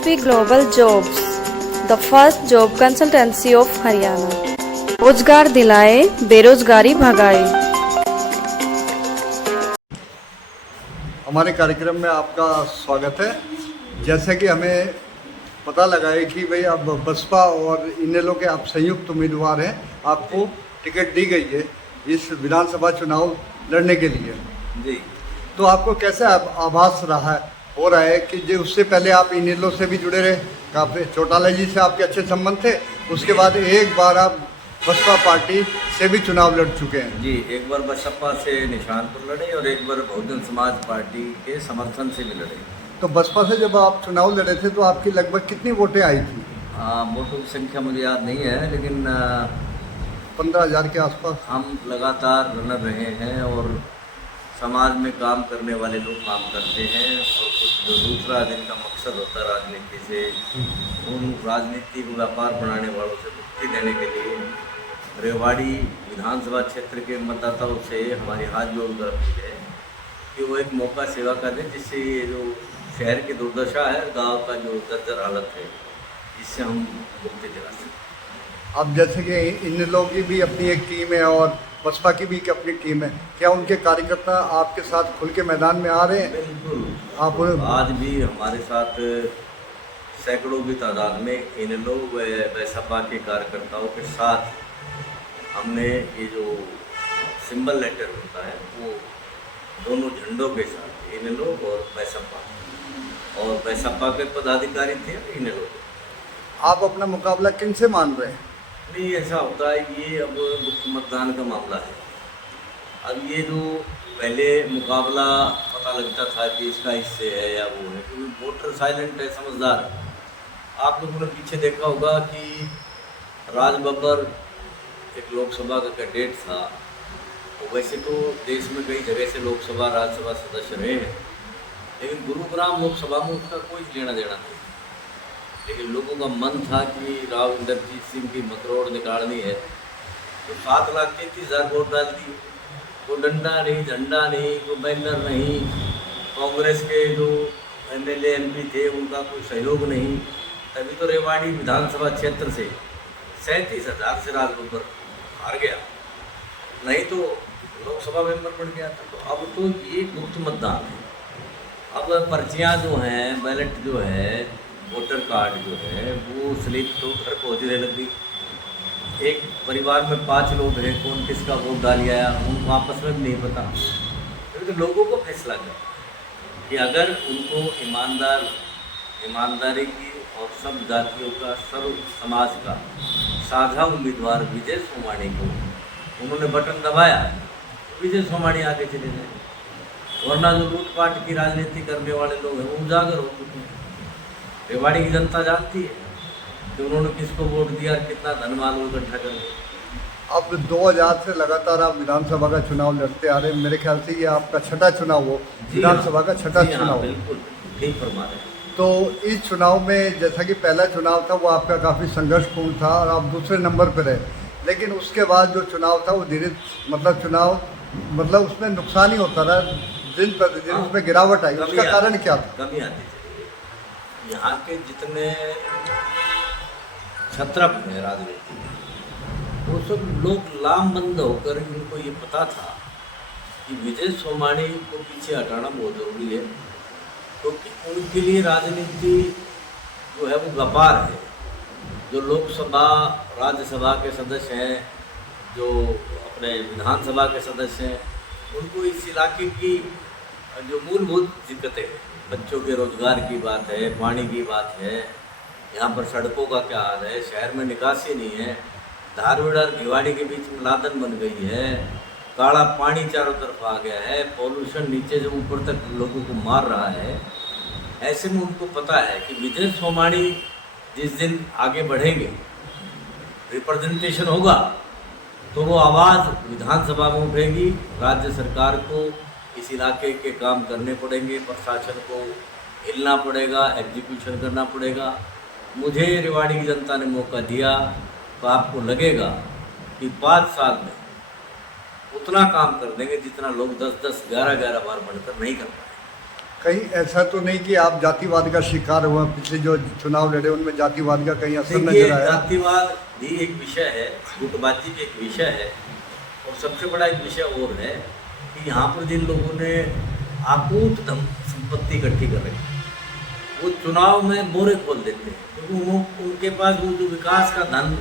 SSP Global Jobs, the first job consultancy of Haryana. रोजगार दिलाए, बेरोजगारी भगाए। हमारे कार्यक्रम में आपका स्वागत है। जैसे कि हमें पता लगा है कि भाई अब बसपा और इनेलो के आप संयुक्त उम्मीदवार हैं, आपको टिकट दी गई है इस विधानसभा चुनाव लड़ने के लिए। जी, तो आपको कैसा आभास हो रहा है कि जो उससे पहले आप इनेलो से भी जुड़े रहे, काफ़ी चौटाला जी से आपके अच्छे संबंध थे, उसके बाद एक बार आप बसपा पार्टी से भी चुनाव लड़ चुके हैं। जी, एक बार बसपा से निशान पर लड़े और एक बार बहुजन समाज पार्टी के समर्थन से भी लड़े। तो बसपा से जब आप चुनाव लड़े थे तो आपकी लगभग कितनी वोटें आई थी? वोटों की संख्या मुझे याद नहीं है, लेकिन 15,000 के आसपास। हम लगातार रनर रहे हैं और समाज में काम करने वाले लोग काम करते हैं और कुछ जो दूसरा जिनका मकसद होता है राजनीति से, उन राजनीति को व्यापार बनाने वालों से मुक्ति देने के लिए रेवाड़ी विधानसभा क्षेत्र के मतदाताओं से हमारी हाथ जोड़कर अपील है कि वो एक मौका सेवा का दें, जिससे ये जो शहर की दुर्दशा है, गांव का जो जर्जर हालत है, इससे हम मुक्ति दिला सकते। अब जैसे कि इन लोगों की भी अपनी एक टीम है और बसपा की भी एक अपनी टीम है, क्या उनके कार्यकर्ता आपके साथ खुल के मैदान में आ रहे हैं? बिल्कुल, आप आज भी हमारे साथ सैकड़ों की तादाद में इन लोग व बसपा के कार्यकर्ताओं के साथ हमने ये जो सिंबल लेटर होता है वो दोनों झंडों के साथ इन लोग और बसपा के पदाधिकारी थे इन लोग। आप अपना मुकाबला किन से मान रहे हैं? नहीं, ऐसा होता है, ये अब गुप्त मतदान का मामला है। अब ये जो पहले मुकाबला पता लगता था कि इसका इससे है या वो है, क्योंकि वोटर साइलेंट है, समझदार है। आप लोगों ने पीछे देखा होगा कि राज बब्बर एक लोकसभा का कैंडिडेट था। तो वैसे तो देश में कई जगह से लोकसभा राज्यसभा सदस्य रहे हैं, लेकिन गुरुग्राम लोकसभा में उसका कोई लेना देना नहीं। लेकिन लोगों का मन था कि राव इंद्रजीत सिंह की मतरोड़ निकालनी है, तो 7,33,000 वोट डाल दी। कोई डंडा नहीं, झंडा नहीं, कोई बैनर नहीं, कांग्रेस के जो MLA MP थे उनका कोई सहयोग नहीं। तभी तो रेवाड़ी विधानसभा क्षेत्र से 37,000 से राज बब्बर हार गया, नहीं तो लोकसभा मेंबर बन गया था। तो अब तो ये गुप्त मतदान है। अब पर्चियाँ जो हैं, बैलेट जो है, वोटर कार्ड जो है, वो स्लिप तो घर पहुँचने लगी। एक परिवार में 5 लोग हैं, कौन किसका वोट डाल आया उनको आपस में भी नहीं पता। तो लोगों को फैसला कर कि अगर उनको ईमानदारी की और सब जातियों का, सर्व समाज का साझा उम्मीदवार विजय सोमाणी को उन्होंने बटन दबाया, विजय सोमाणी आगे चले गए। वरना जो लूटपाट की राजनीति करने वाले लोग हैं वो उजागर हो चुके हैं। रेवाड़ी की जनता जानती है कि उन्होंने किसको वोट दिया, कितना धनमाल वो इकट्ठा कर लिया। अब 2000 से लगातार आप विधानसभा का चुनाव लड़ते आ रहे हैं। मेरे ख्याल से ये आपका छठा चुनाव हो, विधानसभा का छठा चुनाव। बिल्कुल ठीक फरमा रहे हैं। तो इस चुनाव में जैसा कि पहला चुनाव था वो आपका काफ़ी संघर्षपूर्ण था और आप दूसरे नंबर पर रहे, लेकिन उसके बाद जो चुनाव था वो चुनाव उसमें नुकसान ही होता रहा, दिन प्रतिदिन उसमें गिरावट आई। उसका कारण क्या था? कमी आती चली। यहाँ के जितने क्षत्रप हैं राजनीति में, वो सब लोग लामबंद होकर इनको ये पता था कि विजय सोमाणी को पीछे हटाना बहुत ज़रूरी है, क्योंकि उनके लिए राजनीति जो है वो व्यापार है। जो लोकसभा राज्यसभा के सदस्य हैं, जो अपने विधानसभा के सदस्य हैं, उनको इस इलाके की जो मूलभूत दिक्कतें हैं, बच्चों के रोजगार की बात है, पानी की बात है, यहाँ पर सड़कों का क्या हाल है, शहर में निकासी नहीं है, धारवाड़ और भिवाड़ी के बीच में लादन बन गई है, काला पानी चारों तरफ आ गया है, पॉल्यूशन नीचे से ऊपर तक लोगों को मार रहा है। ऐसे में उनको पता है कि विजय सोमाणी जिस दिन आगे बढ़ेंगे, रिप्रेजेंटेशन होगा, तो वो आवाज़ विधानसभा में उठेगी। राज्य सरकार को इस इलाके के काम करने पड़ेंगे, प्रशासन को हिलना पड़ेगा, एग्जीक्यूशन करना पड़ेगा। मुझे रेवाड़ी की जनता ने मौका दिया, तो आपको लगेगा कि 5 साल में उतना काम कर देंगे जितना लोग 10-10, 11-11 बार बढ़कर नहीं कर पाए। कहीं ऐसा तो नहीं कि आप जातिवाद का शिकार हुआ, पिछले जो चुनाव लड़े उनमें जातिवाद का कहीं असर देखिए, नजर आया? जातिवाद भी एक विषय है, गुटबाजी भी एक विषय है, और सबसे बड़ा एक विषय और है कि यहाँ पर जिन लोगों ने आकूत धन संपत्ति इकट्ठी कर रखी, वो चुनाव में मोरे खोल देते हैं, क्योंकि वो उनके पास वो जो विकास का धन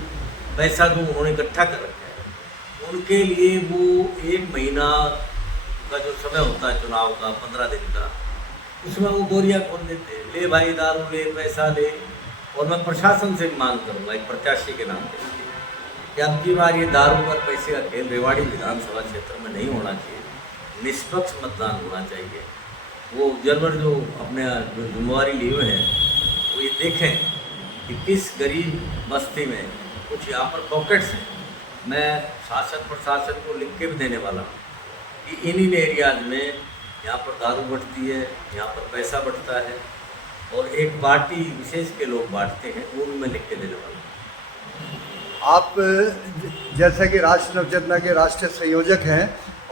पैसा जो उन्होंने इकट्ठा कर रखा है, उनके लिए वो 1 महीना का जो समय होता है चुनाव का 15 दिन का, उसमें वो बोरियां खोल देते हैं, ले भाई दारू ले, पैसा ले। और मैं प्रशासन से मांग करूँगा एक प्रत्याशी के नाम पे कि अब की बार ये दारू पर पैसे का खेल रेवाड़ी विधानसभा क्षेत्र में नहीं होना चाहिए, निष्पक्ष मतदान होना चाहिए। वो ऑब्जर्वर जो अपने जो जिम्मेवारी लिए हुए हैं वो ये देखें कि किस गरीब बस्ती में कुछ यहाँ पर पॉकेट्स हैं। मैं शासन प्रशासन को लिख के भी देने वाला हूँ कि इन एरियाज में यहाँ पर दारू बढ़ती है, यहाँ पर पैसा बढ़ता है, और एक पार्टी विशेष के लोग बांटते हैं, वो भी मैं लिख के देने वाला हूँ। आप जैसे कि राष्ट्र नवचेतना के राष्ट्रीय संयोजक हैं,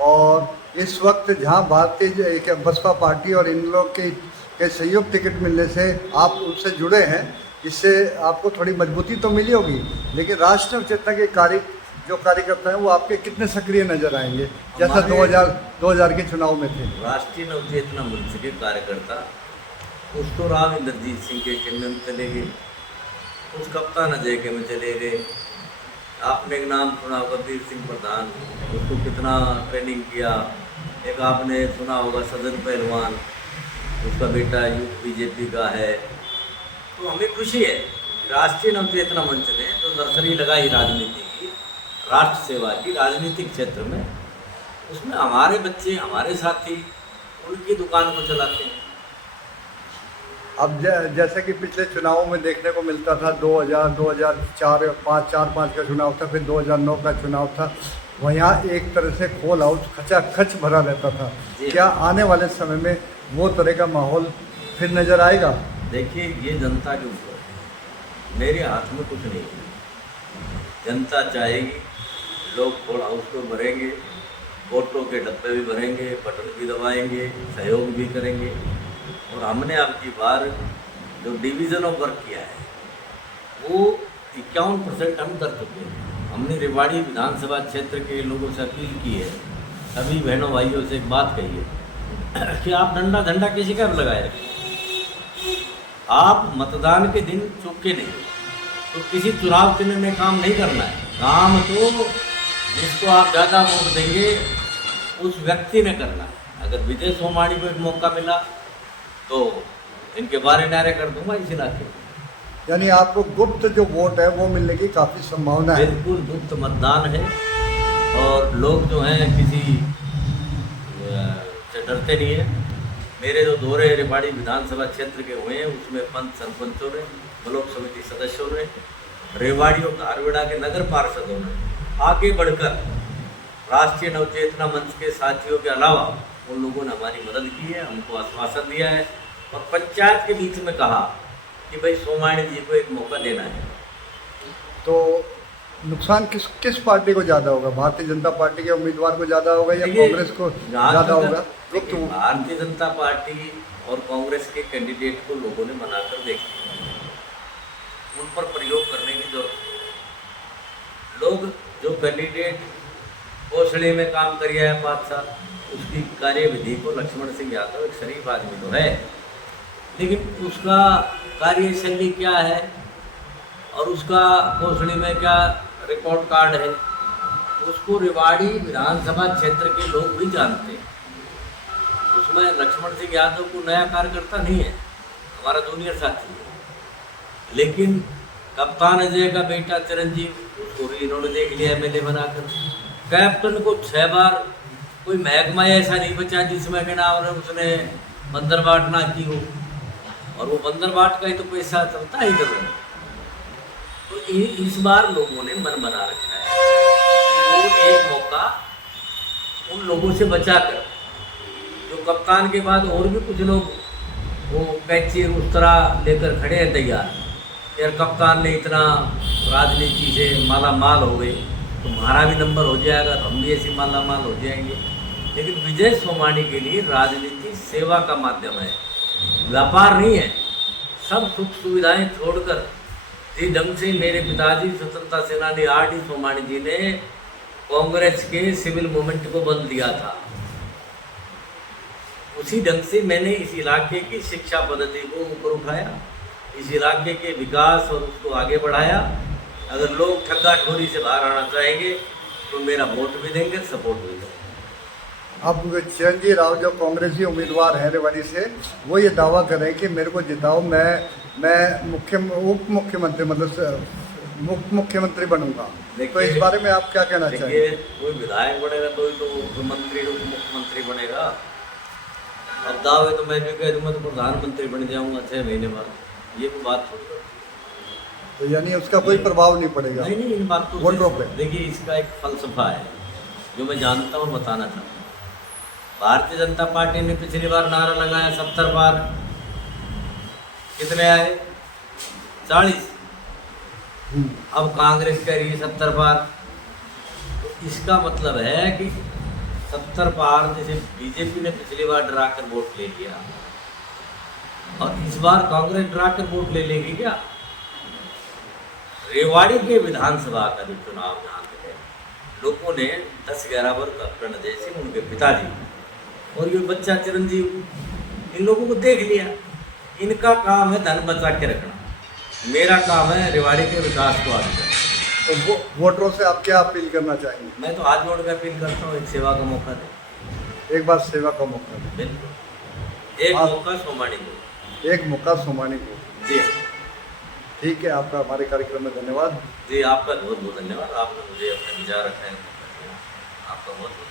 और इस वक्त जहां भारतीय बसपा पार्टी और इन लोग के संयुक्त टिकट मिलने से आप उनसे जुड़े हैं, इससे आपको थोड़ी मजबूती तो मिली होगी, लेकिन राष्ट्र नवचेतना के जो कार्यकर्ता हैं वो आपके कितने सक्रिय नजर आएंगे, जैसा 2000 के चुनाव में थे? राष्ट्रीय नवचेतना मंच के कार्यकर्ता कुछ तो राव इंद्रजीत सिंह के खेलने में चले गए, कुछ कप्तान अजय के में चले गए। आपने एक नाम सुना होगा वीर सिंह प्रधान, उसको कितना ट्रेनिंग किया। एक आपने सुना होगा सदन पहलवान, उसका बेटा यूथ बीजेपी का है। तो हमें खुशी है राष्ट्रीय नवचेतना मंच ने जो नर्सरी लगाई राजनीति की, राष्ट्र सेवा की, राजनीतिक क्षेत्र में, उसमें हमारे बच्चे, हमारे साथी उनकी दुकान को चलाते हैं। अब जैसे कि पिछले चुनावों में देखने को मिलता था, 2000, 2004, 4-5 का चुनाव था, फिर 2009 का चुनाव था, वहाँ एक तरह से खोल हाउस खचाखच भरा रहता था। क्या आने वाले समय में वो तरह का माहौल फिर नज़र आएगा? देखिए, ये जनता के ऊपर है, मेरे हाथ में कुछ नहीं है। जनता चाहेगी, लोग खोल हाउस को भरेंगे, वोटों के डब्बे भी भरेंगे, बटन भी दबाएंगे, सहयोग भी करेंगे। और हमने अब की बार जो डिवीज़न ऑफ वर्क किया है वो 51% हम कर चुके हैं। हमने रेवाड़ी विधानसभा क्षेत्र के लोगों से अपील की है, सभी बहनों भाइयों से एक बात कही है कि आप डंडा झंडा किसी का भी लगाए रखें, आप मतदान के दिन चूके नहीं, तो किसी चुनाव चिन्ह में काम नहीं करना है। काम तो जिसको आप ज़्यादा वोट देंगे उस व्यक्ति ने करना है। अगर विजय सोमाणी को एक मौका मिला तो इनके बारे नारे कर दूंगा इस इलाके में। यानी आपको गुप्त जो वोट है वो मिलने की काफ़ी संभावना है? बिल्कुल गुप्त मतदान है, और लोग जो हैं किसी से डरते नहीं है। मेरे जो दौरे रेवाड़ी विधानसभा क्षेत्र के हुए हैं उसमें पंच सरपंचों ने, ब्लॉक समिति सदस्यों ने, रेवाड़ी और धारवेड़ा के नगर पार्षदों ने आगे बढ़कर राष्ट्रीय नवचेतना मंच के साथियों के अलावा उन लोगों ने हमारी मदद की है, हमको आश्वासन दिया है, और पंचायत के बीच में कहा कि भाई सोमाणी जी को एक मौका देना है। तो नुकसान किस पार्टी को ज़्यादा होगा? भारतीय जनता पार्टी के उम्मीदवार को ज़्यादा होगा या कांग्रेस को ज़्यादा होगा? देखिए, भारतीय जनता पार्टी और कांग्रेस के कैंडिडेट को लोगों ने बनाकर देख लिया, उन पर प्रयोग करने की जरूरत है। लोग जो कैंडिडेट घोषणे में काम कर रहा है 5 साल, उसकी कार्यविधि को लक्ष्मण सिंह यादव एक शरीफ आदमी तो है, लेकिन उसका कार्यशैली क्या है और उसका घोषणे में क्या रिकॉर्ड कार्ड है, उसको रेवाड़ी विधानसभा क्षेत्र के लोग भी जानते हैं। उसमें लक्ष्मण सिंह यादव को नया कार्यकर्ता नहीं है, हमारा जूनियर साथी है। लेकिन कप्तान अजय का बेटा चिरंजीव, उसको भी इन्होंने देख लिया एमएलए बनाकर। कैप्टन को 6 बार, कोई महकमा ऐसा नहीं बचा जिसमें के नाम उसने बंदर बाट ना की हो, और वो बंदर बाट का ही तो पैसा चलता है इधर। तो इस बार लोगों ने मन बना रखा है वो एक मौका उन लोगों से बचाकर, जो कप्तान के बाद और भी कुछ लोग वो कैची उस तरह लेकर खड़े हैं तैयार, यार कप्तान ने इतना राजनीति से माला माल हो गए तो हमारा भी नंबर हो जाएगा, तो हम भी ऐसे माला माल हो जाएंगे। लेकिन विजय सोमानी के लिए राजनीति सेवा का माध्यम है, व्यापार नहीं है। सब सुख सुविधाएं छोड़कर जिस ढंग से मेरे पिताजी स्वतंत्रता सेनानी R.D. सोमानी जी ने कांग्रेस के सिविल मूवमेंट को बंद दिया था, उसी ढंग से मैंने इस इलाके की शिक्षा पद्धति को ऊपर उठाया, इस इलाके के विकास और उसको आगे बढ़ाया। अगर लोग ठग्गा ठोरी से बाहर आना चाहेंगे तो मेरा वोट भी देंगे, सपोर्ट भी देंगे। अब चिरंजीव राव जो कांग्रेसी उम्मीदवार हैं रेवाड़ी से, वो ये दावा करें कि मेरे को जिताओ, मैं उप मुख्यमंत्री मतलब उप मुख्यमंत्री बनूंगा। तो इस बारे में आप क्या कहना चाहेंगे? कोई विधायक बनेगा तो ही तो मुख्यमंत्री उप मुख्यमंत्री बनेगा। अब दावे तो मैं भी कह दूंगा तो प्रधानमंत्री बन जाऊंगा 6 महीने बाद, ये कोई बात थोड़ी है। तो यानी उसका कोई प्रभाव नहीं पड़ेगा? नहीं, इन बातों वोटरों पे। देखिए, इसका एक फलसफा है जो मैं जानता हूँ, बताना चाहता हूँ। भारतीय जनता पार्टी ने पिछली बार नारा लगाया 70 बार, कितने आए? 40। अब कांग्रेस कह रही है 70 बार। तो इसका मतलब है कि 70 बार, जैसे बीजेपी ने पिछली बार डरा कर वोट ले लिया और इस बार कांग्रेस डरा कर वोट ले लेगी क्या? रेवाड़ी के विधानसभा का जो चुनाव जहाँ पे है, लोगों ने 10-11 वर्ष अपना जैसे उनके पिताजी और ये बच्चा चिरंजीव, इन लोगों को देख लिया। इनका काम है धन बचा के रखना, मेरा काम है रेवाड़ी के विकास को आगे करना। तो वो वोटरों से आप क्या अपील करना चाहेंगे? मैं तो हाथ जोड़ कर अपील करता हूँ, एक सेवा का मौका दे। एक बार सेवा का मौका दें। बिल्कुल, एक मौका सोमानी को। एक मौका सोमानी को। जी ठीक है, आपका हमारे कार्यक्रम में धन्यवाद। जी, आपका बहुत बहुत धन्यवाद। आपने मुझे अपने विचार रखने का मौका दिया, आपका बहुत बहुत